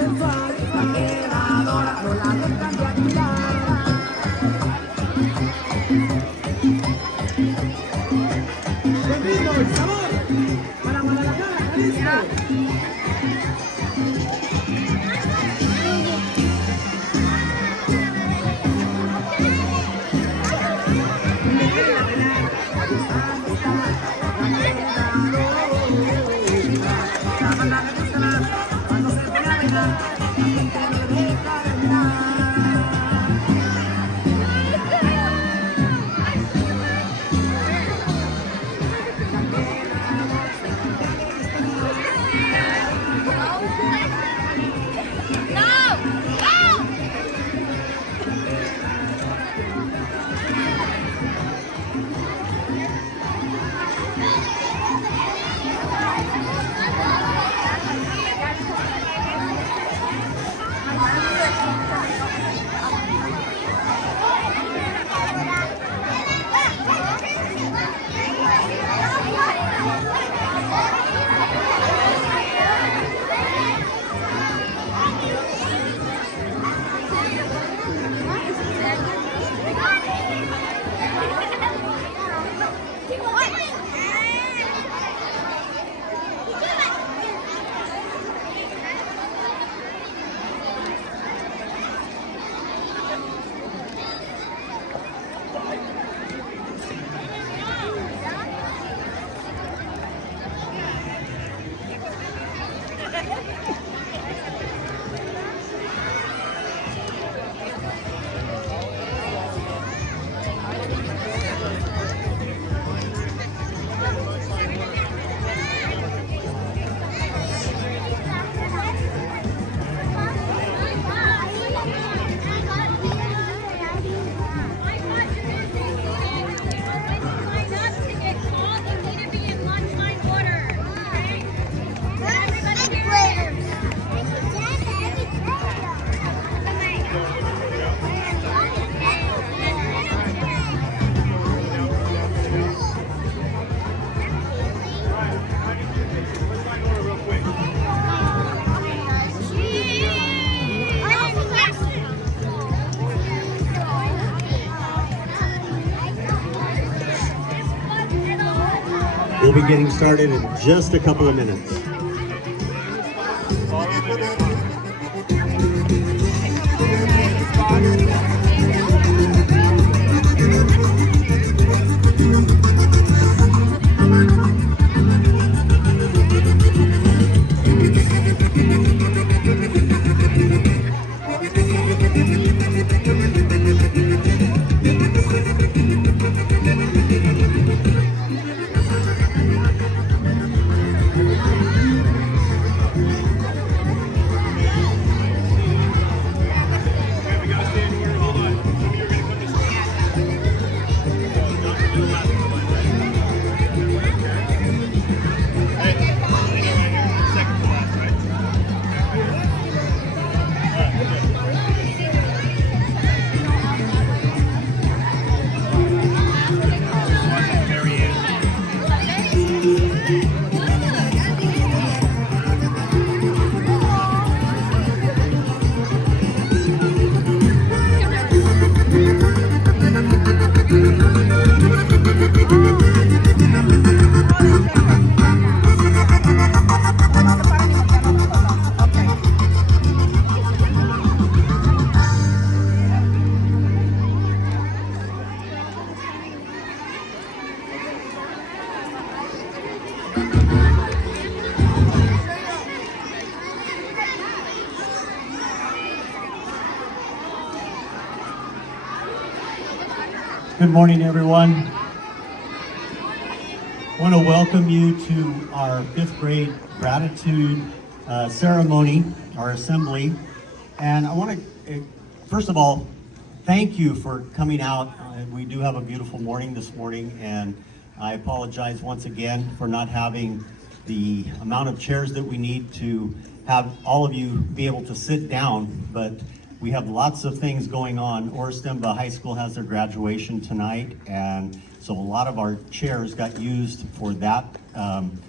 sensual, paqueradora, no la dejan de admirar. El ritmo, el sabor, para Guadalajara, Jalisco. We'll be getting started in just a couple of minutes. Good morning, everyone. I want to welcome you to our 5th grade gratitude ceremony, our assembly. And I want to, first of all, thank you for coming out. We do have a beautiful morning this morning, and I apologize once again for not having the amount of chairs that we need to have all of you be able to sit down, but we have lots of things going on. Orristemba High School has their graduation tonight, and so a lot of our chairs got used for that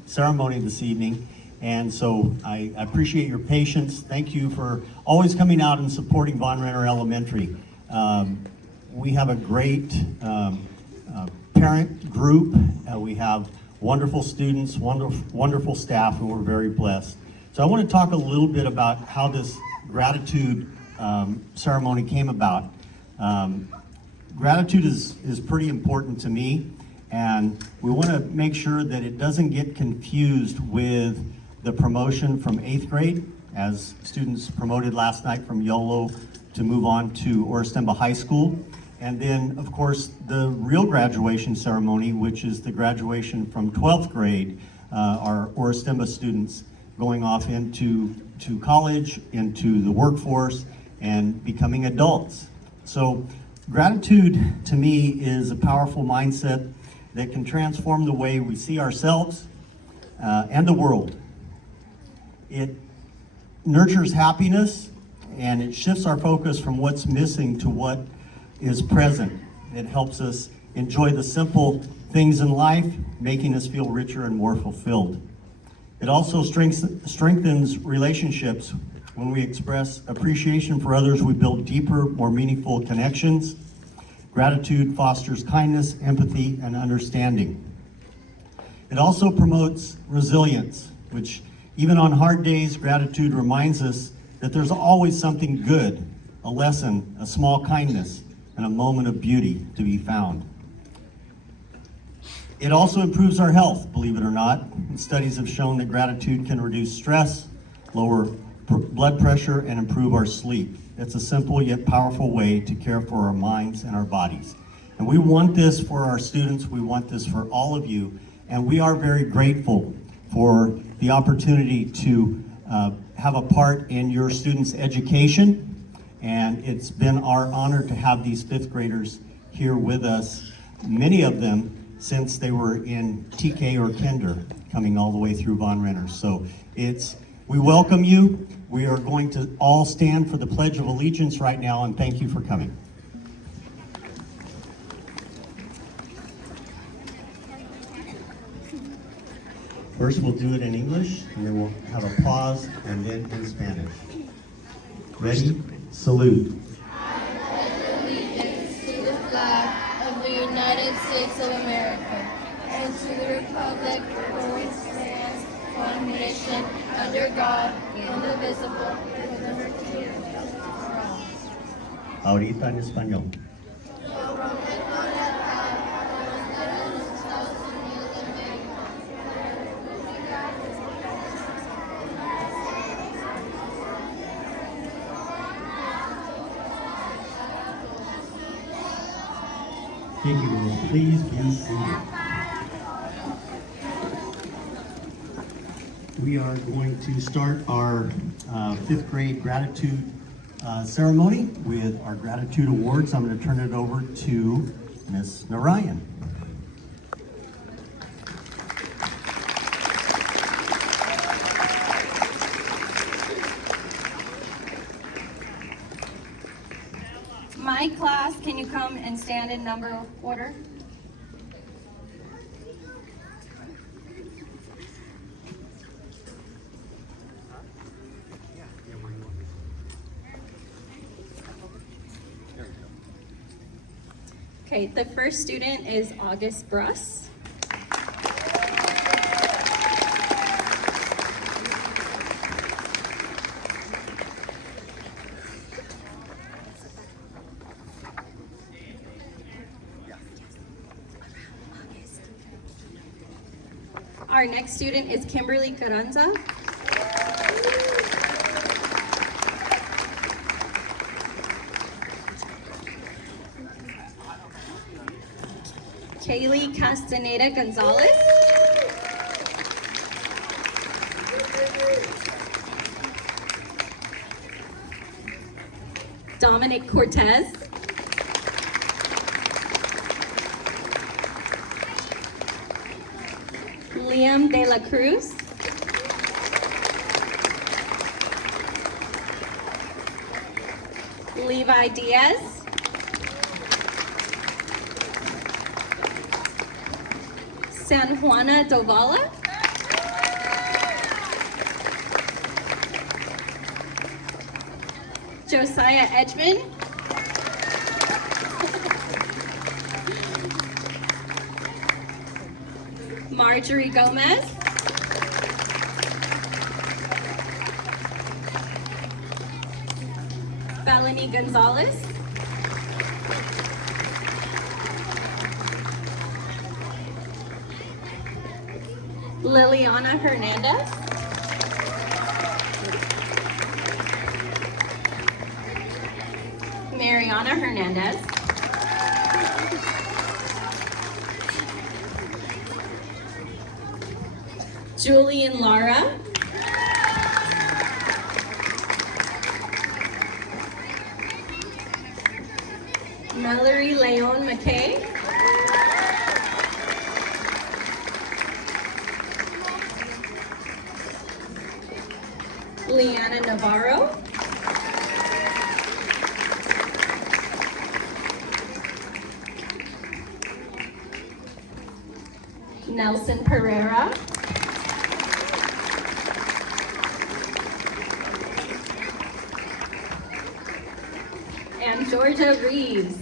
ceremony this evening. And so I appreciate your patience. Thank you for always coming out and supporting Von Renner Elementary. We have a great parent group. We have wonderful students, wonderful staff, and we're very blessed. So I want to talk a little bit about how this gratitude ceremony came about. Gratitude is pretty important to me, and we want to make sure that it doesn't get confused with the promotion from 8th grade, as students promoted last night from Yolo to move on to Orostemba High School. And then, of course, the real graduation ceremony, which is the graduation from 12th grade, our Orostemba students going off into college, into the workforce, and becoming adults. So gratitude to me is a powerful mindset that can transform the way we see ourselves and the world. It nurtures happiness, and it shifts our focus from what's missing to what is present. It helps us enjoy the simple things in life, making us feel richer and more fulfilled. It also strengthens relationships. When we express appreciation for others, we build deeper, more meaningful connections. Gratitude fosters kindness, empathy, and understanding. It also promotes resilience, which even on hard days, gratitude reminds us that there's always something good, a lesson, a small kindness, and a moment of beauty to be found. It also improves our health, believe it or not. Studies have shown that gratitude can reduce stress, lower blood pressure, and improve our sleep. It's a simple yet powerful way to care for our minds and our bodies. And we want this for our students, we want this for all of you, and we are very grateful for the opportunity to have a part in your students' education. And it's been our honor to have these 5th graders here with us, many of them since they were in TK or Kinder, coming all the way through Von Renner. So we welcome you. We are going to all stand for the Pledge of Allegiance right now, and thank you for coming. First, we'll do it in English, and then we'll have a pause, and then in Spanish. Ready? Salute. I pledge allegiance to the flag of the United States of America and to the republic for which it stands, one nation, under God, indivisible, with liberty and justice for all. Ahorita en español. Yo prometo lealtad a los banderas de los Estados Unidos de América, a la República Thank you. Please be seated. We are going to start our 5th grade gratitude ceremony with our gratitude awards. I'm going to turn it over to Ms. Narayan. My class, can you come and stand in number order? Okay, the first student is August Bruss. Our next student is Kimberly Carranza. Kaylee Castaneda Gonzalez. Dominic Cortez. Liam De La Cruz. Levi Diaz. San Juana Dovala. Josiah Edgman. Marjorie Gomez. Melanie Gonzalez. Liliana Hernandez. Mariana Hernandez. Julian Lara. Mallory Leon McKay. Leanna Navarro. Nelson Pereira. And Georgia Reeves.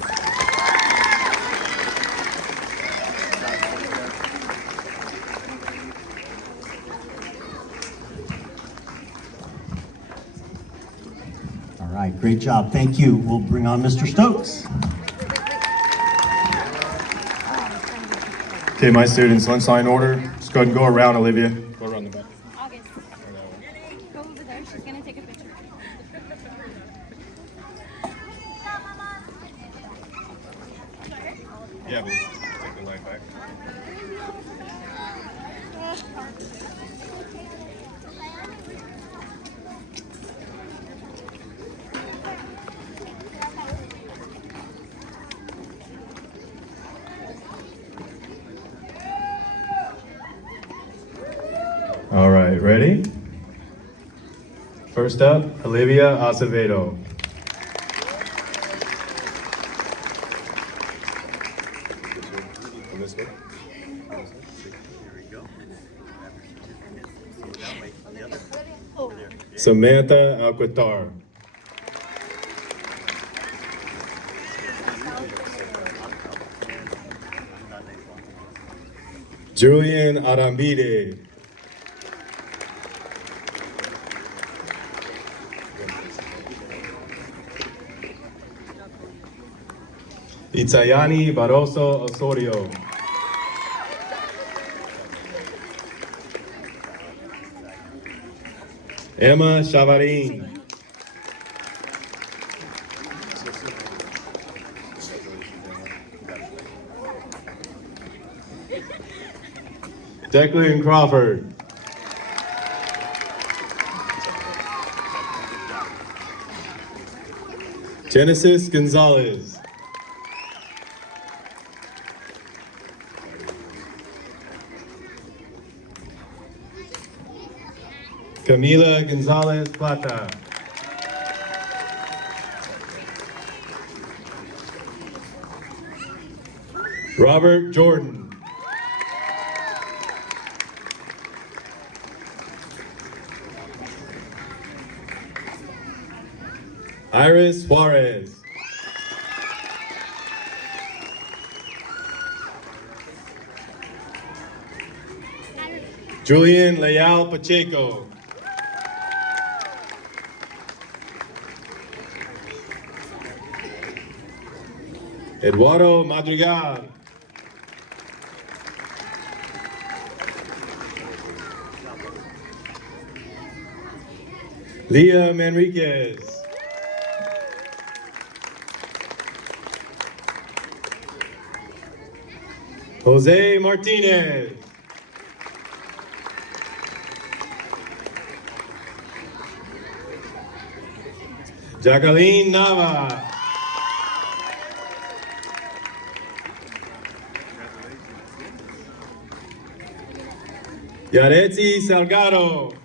All right, great job. Thank you. We'll bring on Mr. Stokes. Okay, my students, let's sign order. Just go ahead and go around, Olivia. Go around the back. August. Go over there. She's going to take a picture. Yeah, please. Take the line back. All right, ready? First up, Olivia Acevedo. Samantha Alquitar. Julian Arambide. Itayani Barroso Osorio. Emma Chavarin. Declan Crawford. Genesis Gonzalez. Camila Gonzalez Plata. Robert Jordan. Iris Juarez. Julian Leal Pacheco. Eduardo Madrigal. Leah Manriquez. Jose Martinez. Jacqueline Nava. Yaretsi Salgado.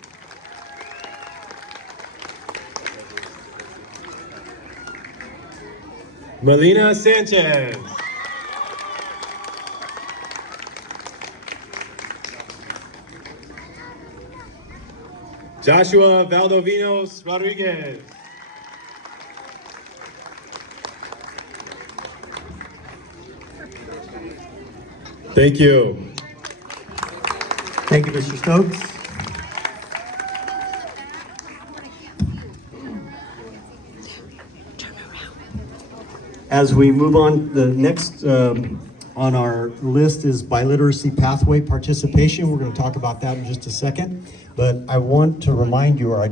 Melina Sanchez. Joshua Valdovinos Rodriguez. Thank you. Thank you, Mr. Stokes. As we move on, the next on our list is biliteracy pathway participation. We're going to talk about that in just a second. But I want to remind you, or I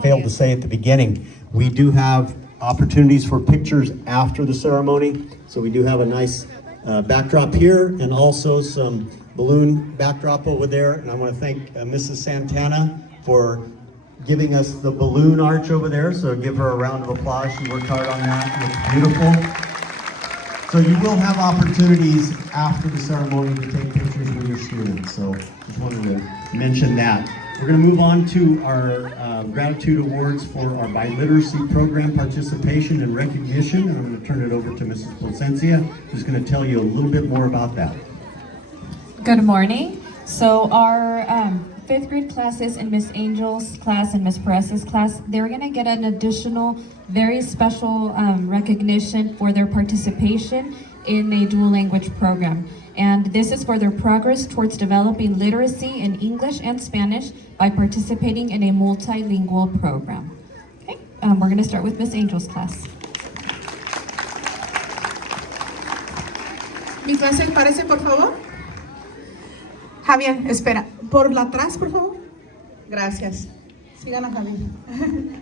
failed to say at the beginning, we do have opportunities for pictures after the ceremony. So we do have a nice backdrop here and also some balloon backdrop over there. And I want to thank Mrs. Santana for giving us the balloon arch over there. So give her a round of applause. She worked hard on that. It's beautiful. So you will have opportunities after the ceremony to take pictures with your students. So just wanted to mention that. We're going to move on to our gratitude awards for our biliteracy program participation and recognition. And I'm going to turn it over to Mrs. Placencia, who's going to tell you a little bit more about that. Good morning. So our fifth grade classes in Miss Angel's class and Miss Perez's class, they're going to get an additional very special recognition for their participation in a dual language program. And this is for their progress towards developing literacy in English and Spanish by participating in a multilingual program. Okay, we're going to start with Miss Angel's class. Mi clase, parece, por favor. Javier, espera. Por la atrás, por favor. Gracias. Sigan a Javier.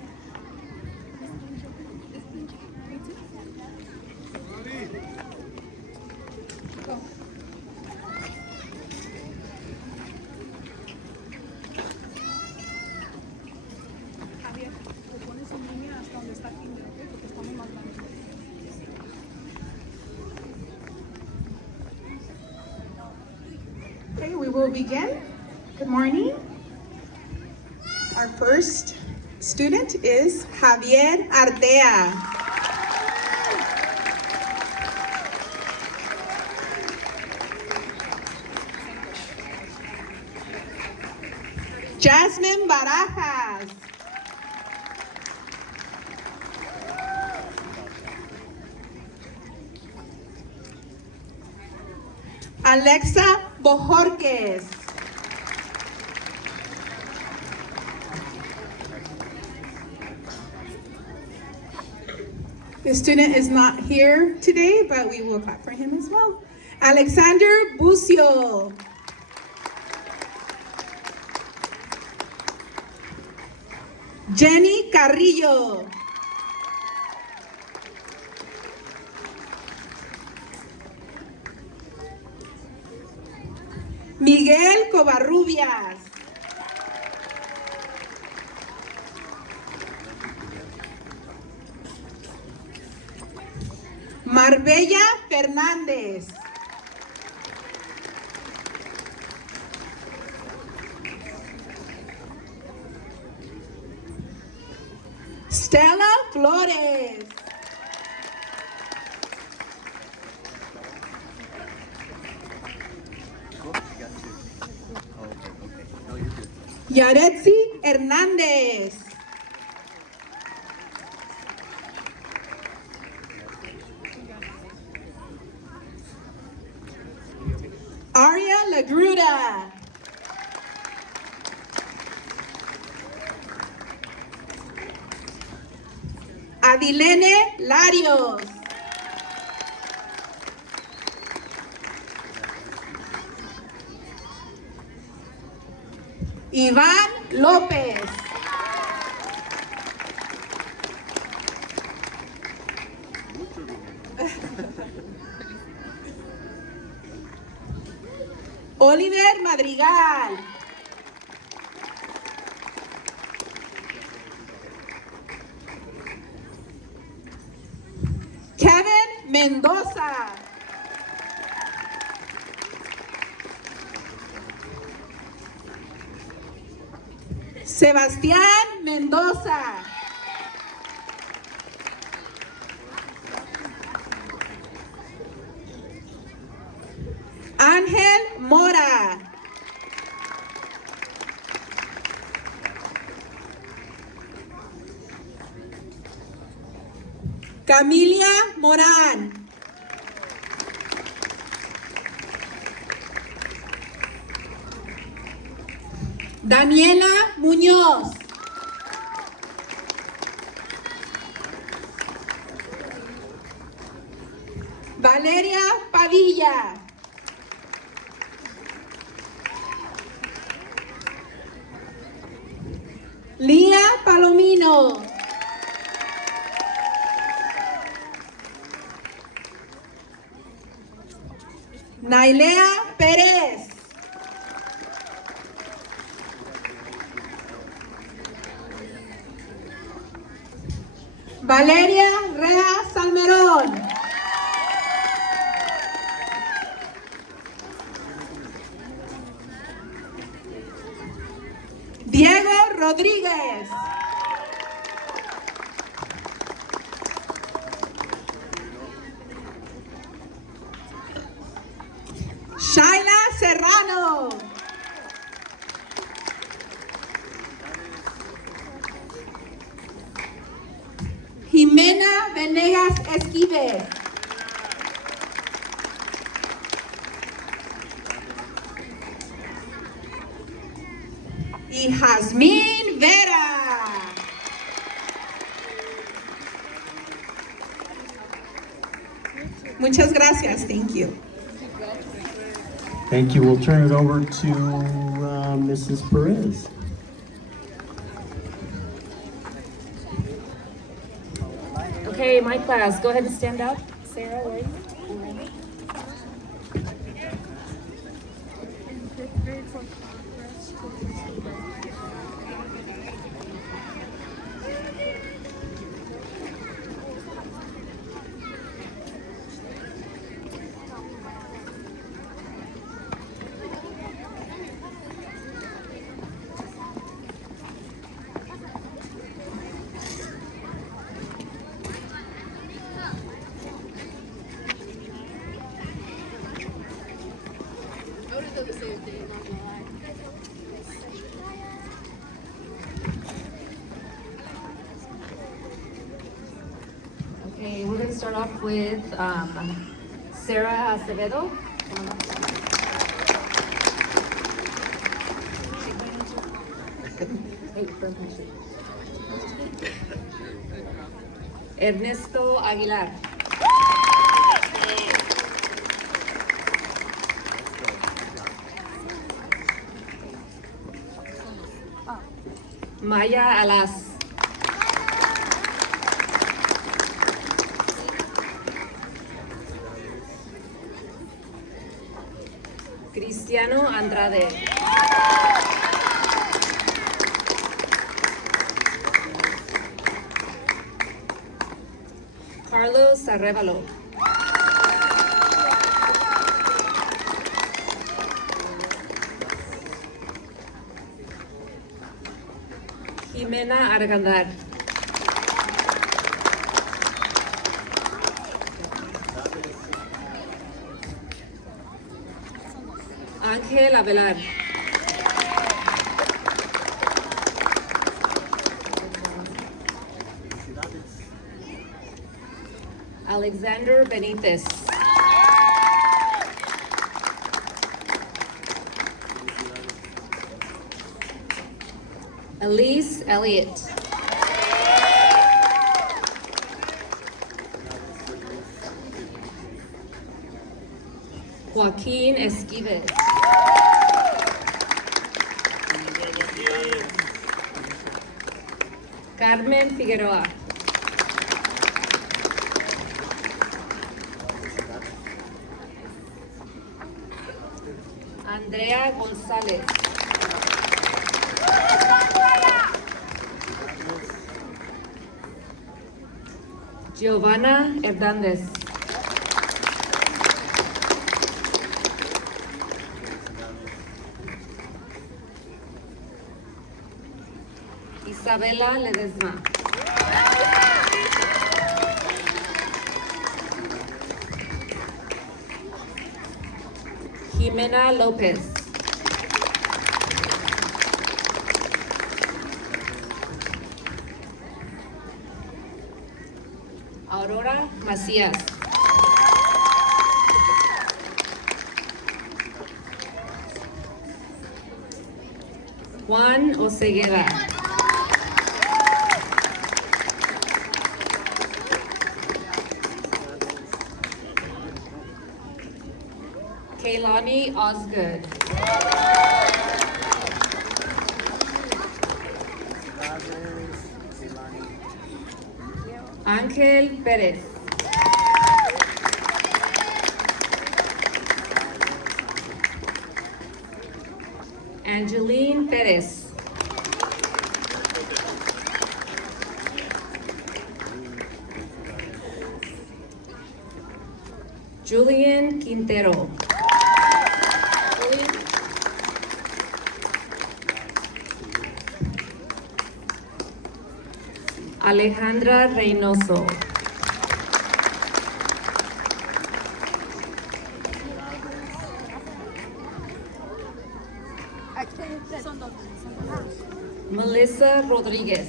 Okay, we will begin. Good morning. Our first student is Javier Artea. Jasmine Barajas. Alexa Bojorquez. The student is not here today, but we will clap for him as well. Alexander Bucio. Jenny Carrillo. Miguel Covarrubias. Marbella Fernández. Stella Flores. Yaretsi Hernández. Aria Lagruda. Adilene Larios. Iván López. Oliver Madrigal. Kevin Mendoza. Sebastián Mendoza. Ángel Mora. Camilia Morán. Daniela Muñoz. Valeria Padilla. Lía Palomino. Nailea Pérez. Valeria Rea Salmerón. Diego Rodríguez. Shaila Serrano. Jimena Venegas Esquivel. Y Jazmín Vera. Muchas gracias. Thank you. Thank you. We'll turn it over to Mrs. Perez. Okay, my class, go ahead and stand up. Sarah, where are you? Okay, we're going to start off with Sarah Acevedo. Ernesto Aguilar. Maya Alas. Cristiano Andrade. Carlos Arevalo. Jimena Argandar. Ángel Avelar. Alexander Benitez. Elise Elliott. Joaquín Esquivel. Carmen Figueroa. Andrea González. Giovanna Hernández. Isabela Ledesma. Jimena López. Aurora Macías. Juan Oseguera. Kaylani Osgood. Ángel Pérez. Angeline Pérez. Julian Quintero. Alejandra Reynoso. Melissa Rodriguez.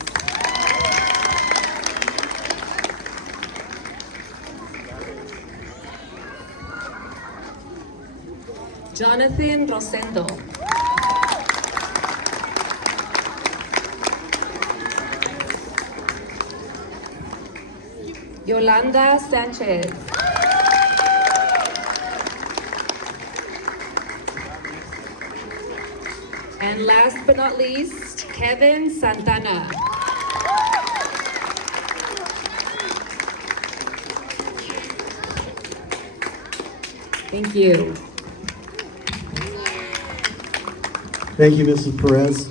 Jonathan Rosendo. Yolanda Sanchez. And last but not least, Kevin Santana. Thank you. Thank you, Mrs. Perez.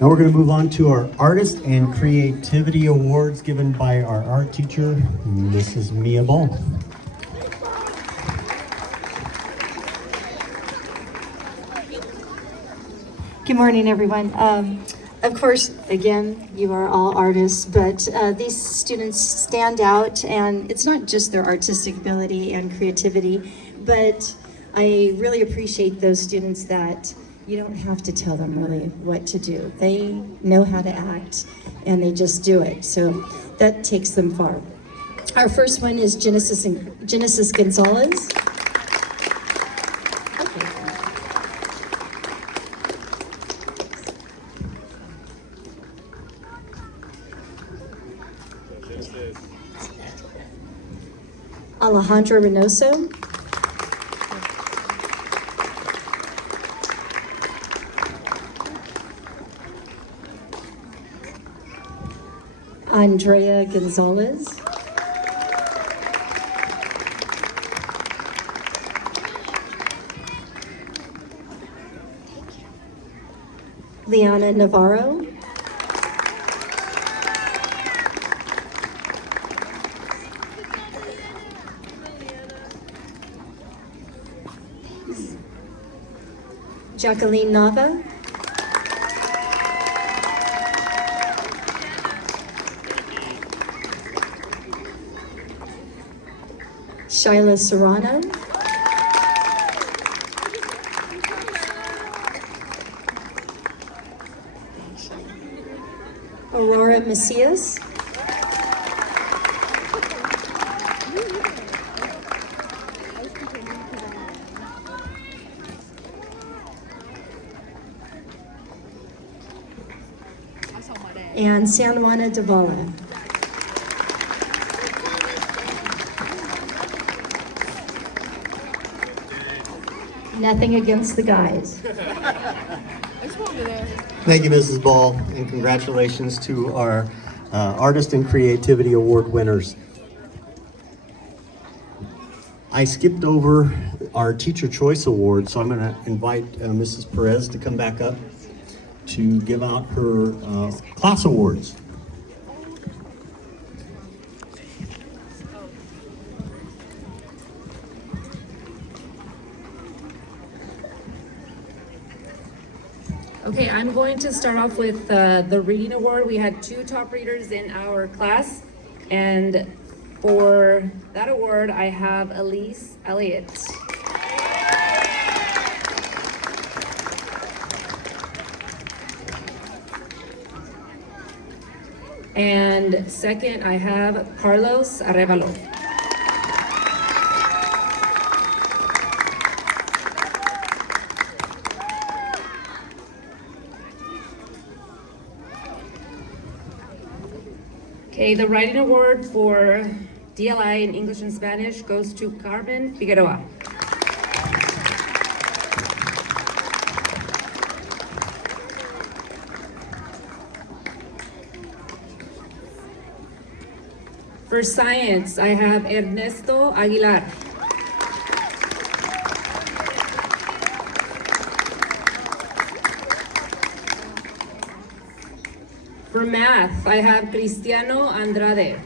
Now we're going to move on to our Artist and Creativity Awards given by our art teacher, Mrs. Mia Ball. Good morning, everyone. Of course, again, you are all artists, but these students stand out, and it's not just their artistic ability and creativity, but I really appreciate those students that you don't have to tell them really what to do. They know how to act, and they just do it, so that takes them far. Our first one is Genesis Gonzalez. Alejandra Reynoso. Andrea Gonzalez. Liana Navarro. Jacqueline Nava. Shyla Serrano. Aurora Macias. And San Juana Davala. Nothing against the guys. Thank you, Mrs. Ball, and congratulations to our Artist and Creativity Award winners. I skipped over our Teacher Choice Award, so I'm going to invite Mrs. Perez to come back up to give out her class awards. Okay, I'm going to start off with the reading award. We had 2 top readers in our class, and for that award, I have Elise Elliott. And second, I have Carlos Arevalo. Okay, the writing award for DLI in English and Spanish goes to Carmen Figueroa. For science, I have Ernesto Aguilar. For math, I have Cristiano Andrade.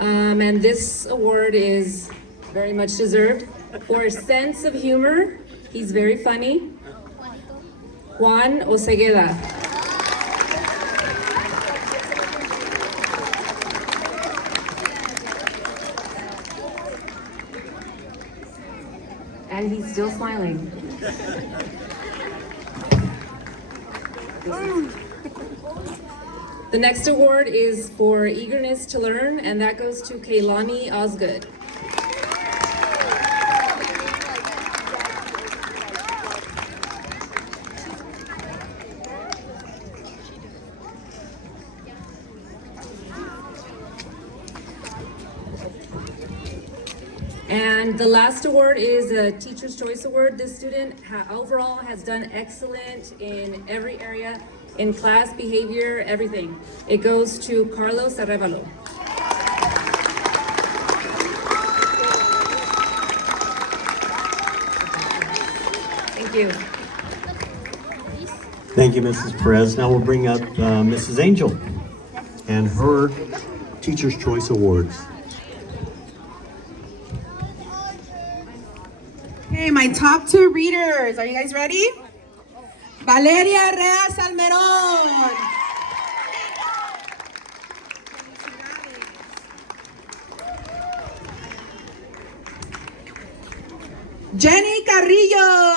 And this award is very much deserved. For sense of humor, he's very funny. Juan Osegueda. And he's still smiling. The next award is for eagerness to learn, and that goes to Kaylani Osgood. And the last award is a Teacher's Choice Award. This student overall has done excellent in every area, in class, behavior, everything. It goes to Carlos Arevalo. Thank you. Thank you, Mrs. Perez. Now we'll bring up Mrs. Angel and her Teacher's Choice Awards. Okay, my top 2 readers. Are you guys ready? Valeria Reyes Almerón. Jenny Carrillo.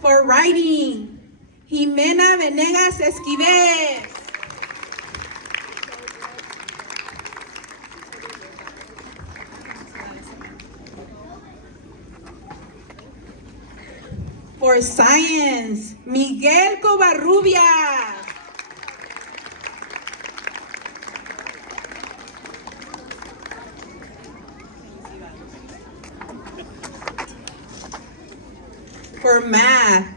For writing, Jimena Venegas Esquivel. For science, Miguel Covarrubias. For math,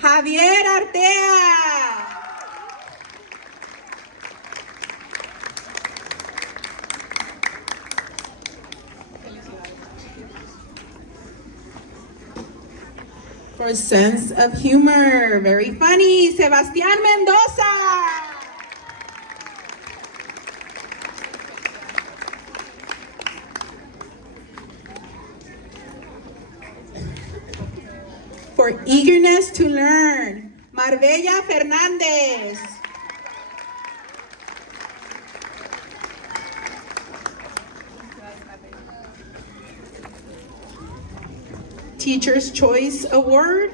Javier Artea. For sense of humor, very funny, Sebastián Mendoza. For eagerness to learn, Marbella Fernandez. Teacher's Choice Award.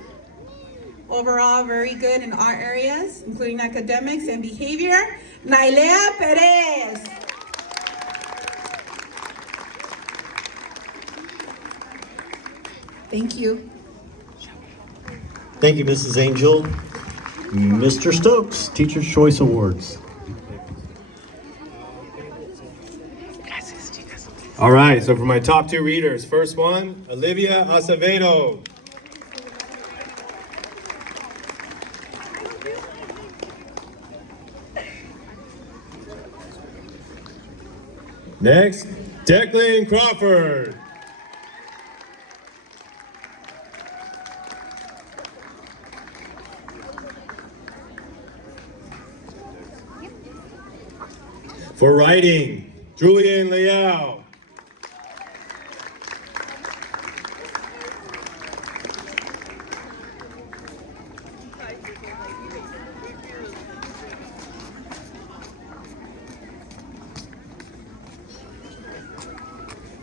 Overall, very good in all areas, including academics and behavior. Nailea Perez. Thank you. Thank you, Mrs. Angel. Mr. Stokes, Teacher's Choice Awards. All right, so for my top 2 readers, first one, Olivia Acevedo. Next, Declan Crawford. For writing, Julian Leal.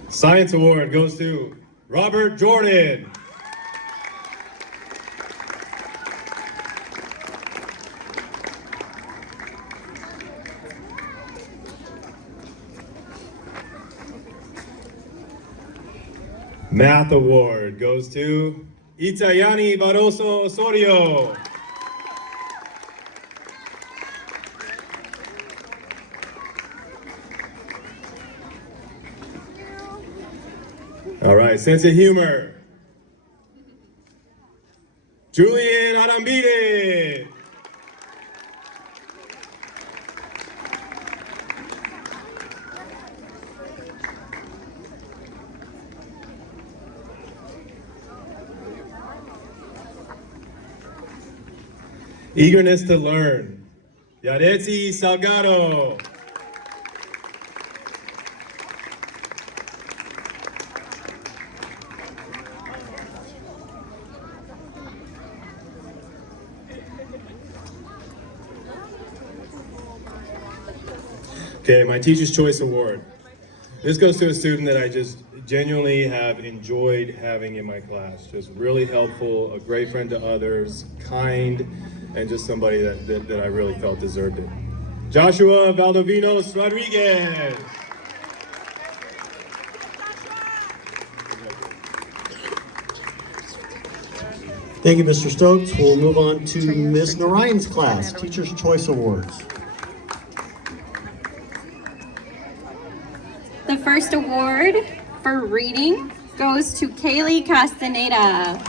Science Award goes to Robert Jordan. Math award goes to Itayani Barroso Osorio. All right, sense of humor. Julian Arambide. Eagerness to learn. Yaretsi Salgado. Okay, my Teacher's Choice Award. This goes to a student that I just genuinely have enjoyed having in my class. Just really helpful, a great friend to others, kind, and just somebody that I really felt deserved it. Joshua Valdovinos Rodriguez. Thank you, Mr. Stokes. We'll move on to Ms. Narayan's class, Teacher's Choice Awards. The first award for reading goes to Kaylee Castaneda.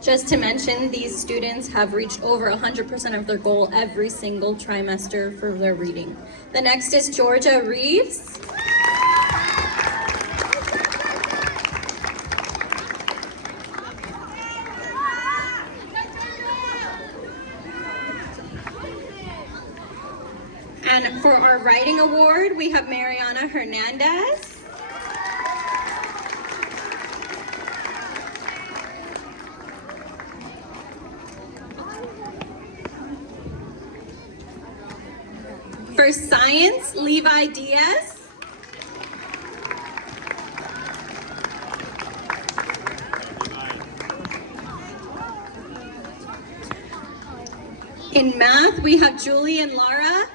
Just to mention, these students have reached over 100% of their goal every single trimester for their reading. The next is Georgia Reeves. And for our writing award, we have Mariana Hernandez. For science, Levi Diaz. In math, we have Julie and Lara.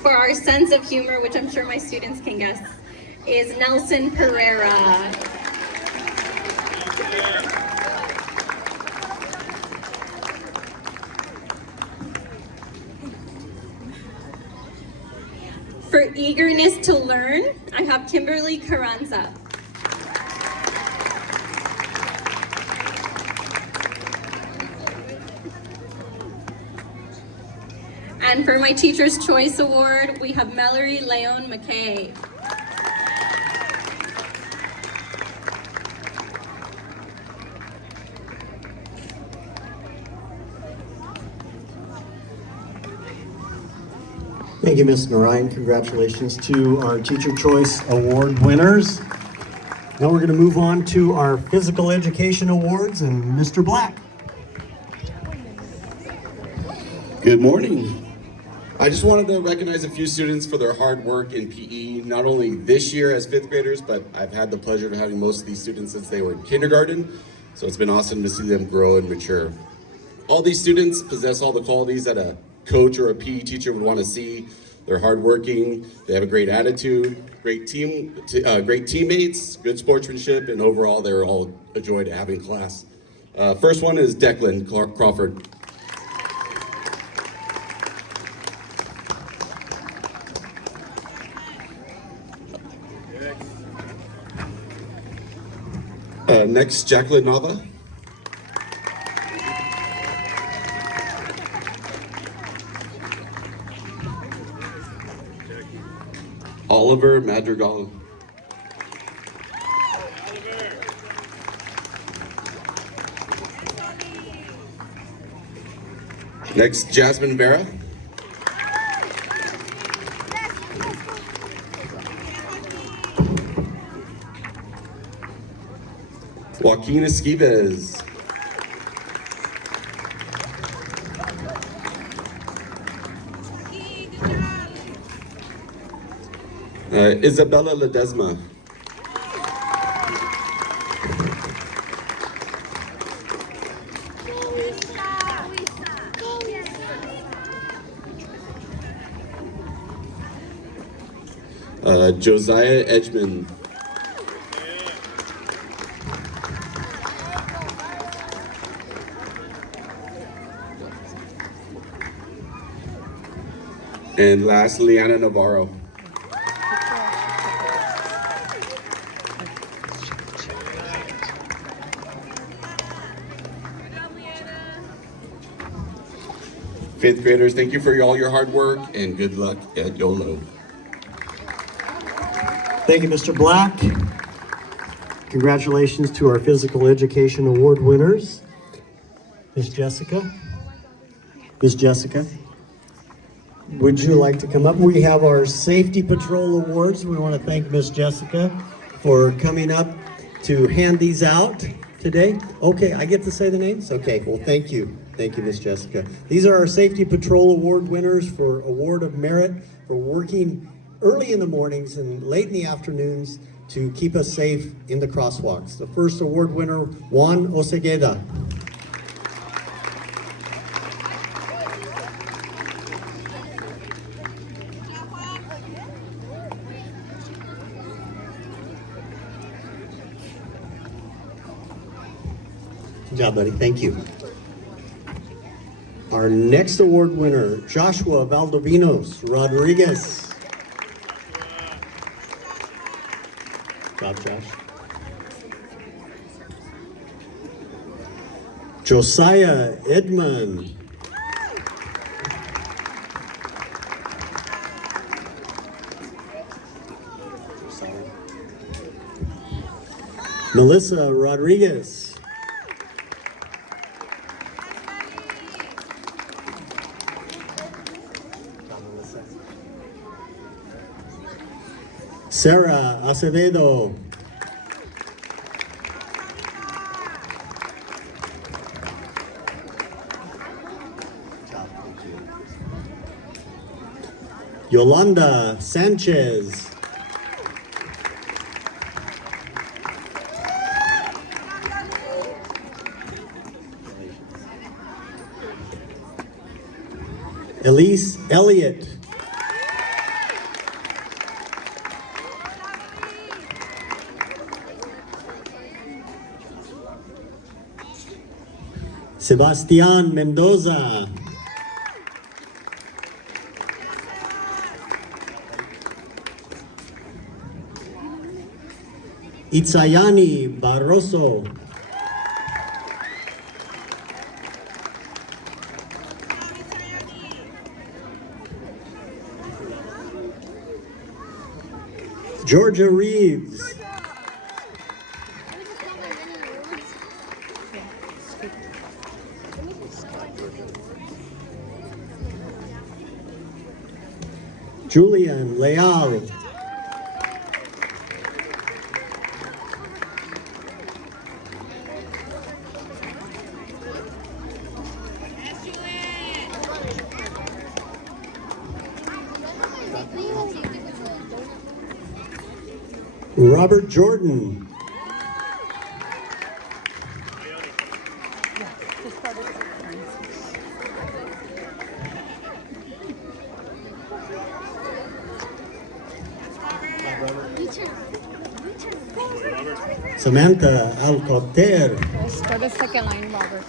For our sense of humor, which I'm sure my students can guess, is Nelson Pereira. For eagerness to learn, I have Kimberly Carranza. And for my Teacher's Choice Award, we have Mallory Leon McKay. Thank you, Ms. Narayan. Congratulations to our Teacher Choice Award winners. Now we're going to move on to our Physical Education Awards and Mr. Black. Good morning. I just wanted to recognize a few students for their hard work in PE, not only this year as fifth graders, but I've had the pleasure of having most of these students since they were in kindergarten, so it's been awesome to see them grow and mature. All these students possess all the qualities that a coach or a PE teacher would want to see. They're hardworking, they have a great attitude, great teammates, good sportsmanship, and overall they're all a joy to have in class. First one is Declan Crawford. Next, Jacqueline Nava. Oliver Madrigal. Next, Jasmine Vera. Joaquin Esquives. Isabella Ledesma. Josiah Edgman. And lastly, Liana Navarro. Fifth graders, thank you for all your hard work and good luck at Yolo. Thank you, Mr. Black. Congratulations to our Physical Education Award winners. Miss Jessica. Miss Jessica, would you like to come up? We have our Safety Patrol Awards. We want to thank Miss Jessica for coming up to hand these out today. Okay, I get to say the names? Okay, well, thank you. Thank you, Miss Jessica. These are our Safety Patrol Award winners for Award of Merit for working early in the mornings and late in the afternoons to keep us safe in the crosswalks. The first award winner, Juan Osegueda. Good job, buddy. Thank you. Our next award winner, Joshua Valdovinos Rodriguez. Good job, Josh. Josiah Edmond. Melissa Rodriguez. Sarah Acevedo. Yolanda Sanchez. Elise Elliott. Sebastian Mendoza. Itzayani Barroso. Georgia Reeves. Julian Leal. Robert Jordan. Samantha Alcoter. Let's go to second line, Robert.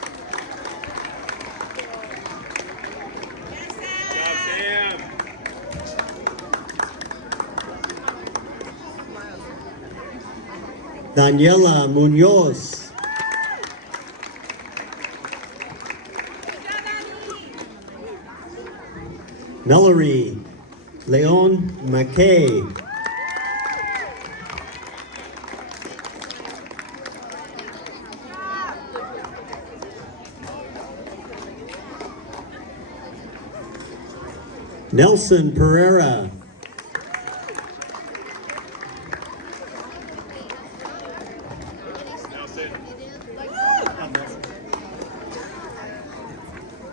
Daniela Munoz. Mallory Leon McKay. Nelson Pereira.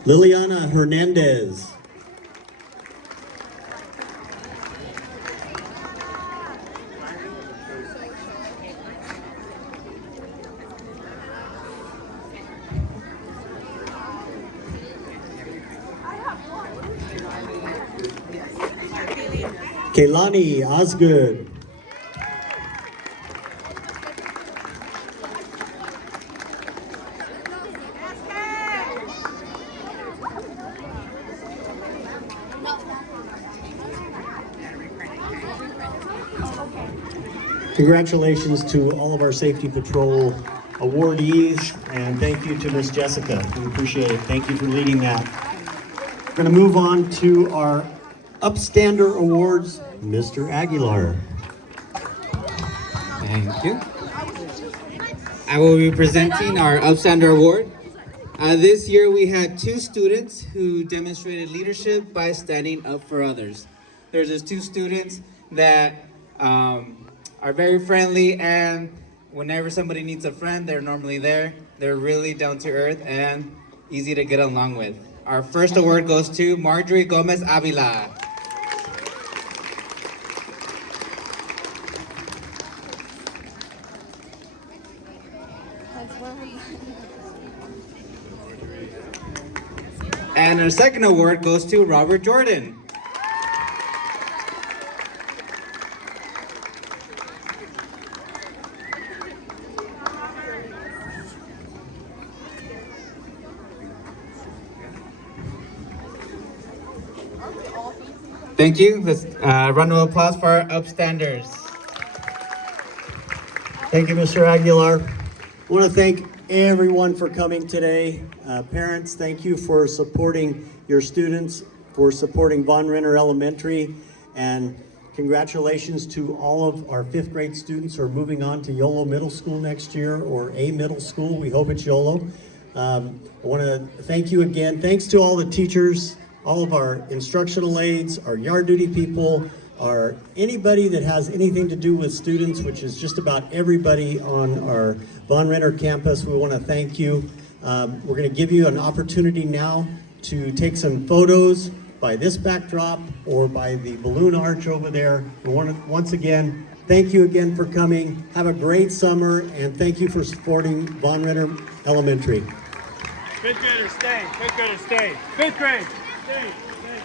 Liliana Hernandez. Kaylani Osgood. Congratulations to all of our Safety Patrol awardees, and thank you to Miss Jessica. We appreciate it. Thank you for leading that. We're going to move on to our Upstander Awards, Mr. Aguilar. Thank you. I will be presenting our Upstander Award. This year we had 2 students who demonstrated leadership by standing up for others. There's just 2 students that are very friendly, and whenever somebody needs a friend, they're normally there. They're really down to earth and easy to get along with. Our first award goes to Marjorie Gomez Avila. And our second award goes to Robert Jordan. Thank you. Let's round of applause for our upstanders. Thank you, Mr. Aguilar. I want to thank everyone for coming today. Parents, thank you for supporting your students, for supporting Von Renner Elementary, and congratulations to all of our 5th grade students who are moving on to Yolo Middle School next year, or a middle school. We hope it's Yolo. I want to thank you again. Thanks to all the teachers, all of our instructional aides, our yard duty people, or anybody that has anything to do with students, which is just about everybody on our Von Renner campus. We want to thank you. We're going to give you an opportunity now to take some photos by this backdrop or by the balloon arch over there. We want to, once again, thank you again for coming. Have a great summer, and thank you for supporting Von Renner Elementary. 5th graders stay, 5th graders stay, 5th grade, stay, stay.